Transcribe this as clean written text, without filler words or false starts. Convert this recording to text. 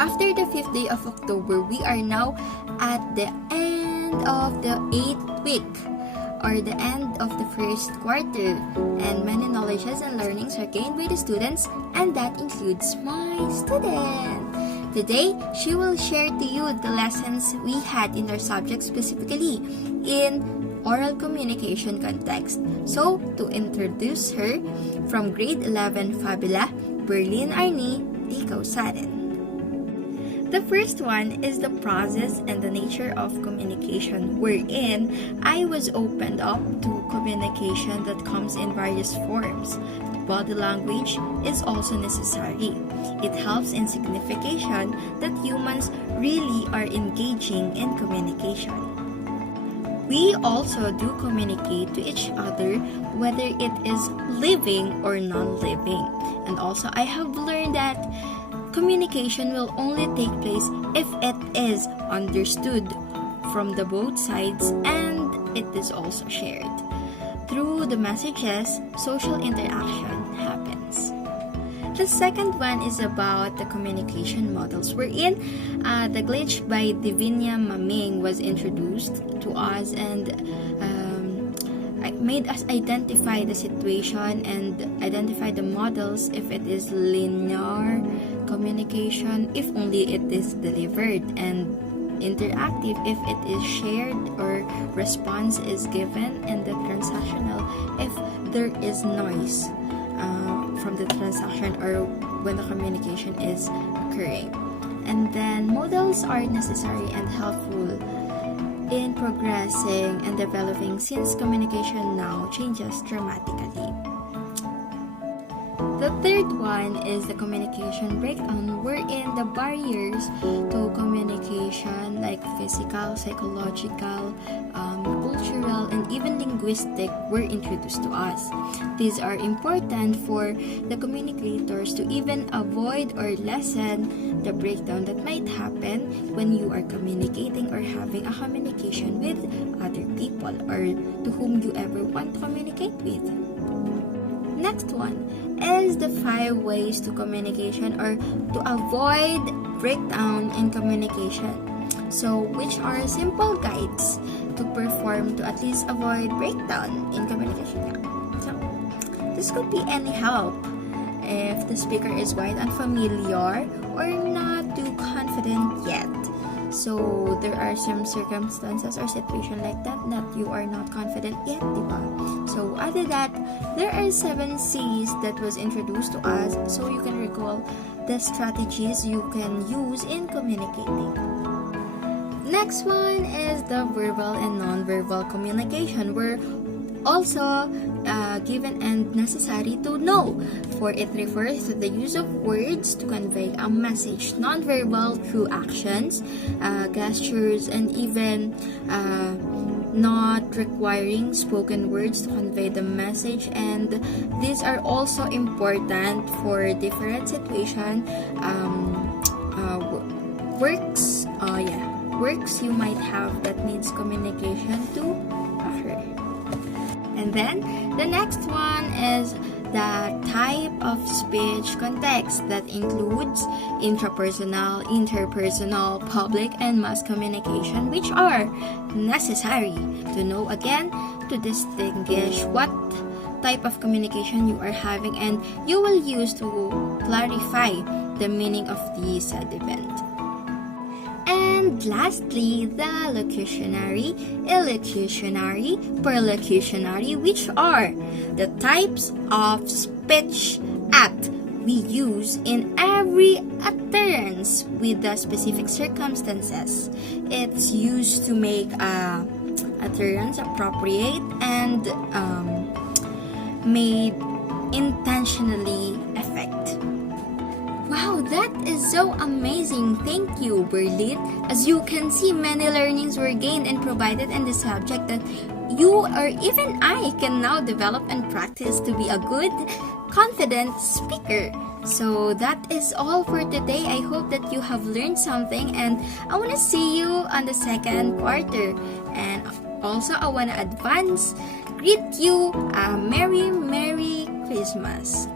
after the 5th day of October, we are now at the end of the 8th week, or the end of the first quarter, and many knowledges and learnings are gained by the students, and that includes my student. Today, she will share to you the lessons we had in our subject, specifically in oral communication context. So, to introduce her, from grade 11 Fabula, Berlene-Arnie, ikaw sa atin. The first one is the process and the nature of communication, wherein I was opened up to communication that comes in various forms. Body language is also necessary. It helps in signification that humans really are engaging in communication. We also do communicate to each other, whether it is living or non-living. And also, I have learned that communication will only take place if it is understood from the both sides and it is also shared. Through the messages, social interaction happens. The second one is about the communication models, wherein the glitch by Divinia Maming was introduced to us and made us identify the situation and identify the models if it is linear communication, if only it is delivered, and interactive if it is shared or response is given, and the transactional if there is noise from the transaction or when the communication is occurring. And then models are necessary and helpful in progressing and developing since communication now changes dramatically. The third one is the communication breakdown, wherein the barriers to communication like physical, psychological, cultural, and even linguistic were introduced to us. These are important for the communicators to even avoid or lessen the breakdown that might happen when you are communicating or having a communication with other people or to whom you ever want to communicate with. Next one is the 5 ways to communication or to avoid breakdown in communication. So, which are simple guides to perform to at least avoid breakdown in communication. So, this could be any help if the speaker is quite unfamiliar or not too confident yet. So, there are some circumstances or situation like that you are not confident yet, diba? So, other that, there are 7 C's that was introduced to us, so you can recall the strategies you can use in communicating. Next one is the verbal and non-verbal communication, where also given and necessary to know, for it refers to the use of words to convey a message, non-verbal through actions, gestures, and even not requiring spoken words to convey the message. And these are also important for different situation, works you might have that needs communication to occur. And then, the next one is the type of speech context that includes intrapersonal, interpersonal, public, and mass communication, which are necessary to know again to distinguish what type of communication you are having and you will use to clarify the meaning of the said event. And lastly, the locutionary, illocutionary, perlocutionary, which are the types of speech act we use in every utterance with the specific circumstances. It's used to make utterance appropriate and made intentionally effect. Wow, that is so amazing. Thank you, Berlin. As you can see, many learnings were gained and provided in the subject that you or even I can now develop and practice to be a good, confident speaker. So that is all for today. I hope that you have learned something, and I want to see you on the second quarter. And also, I want to greet you a Merry Christmas.